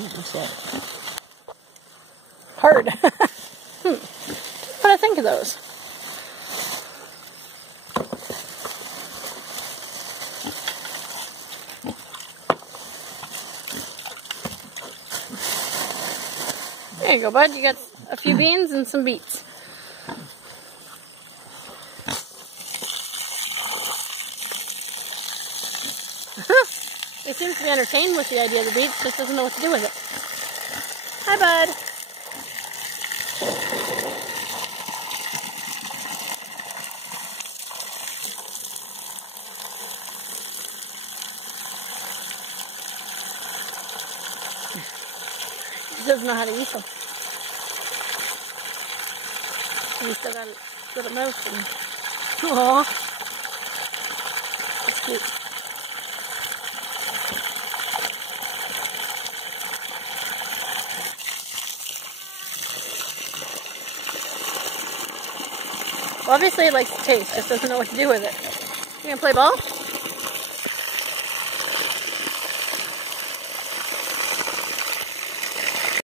What's that? Hard. What do I think of those? There you go, bud. You got a few beans and some beets. He seems to be entertained with the idea of the beets, just doesn't know what to do with it. Hi, bud. He doesn't know how to eat them. He's still got a little mouth. Aww. It's cute. Well, obviously it likes to taste, just doesn't know what to do with it. You gonna play ball?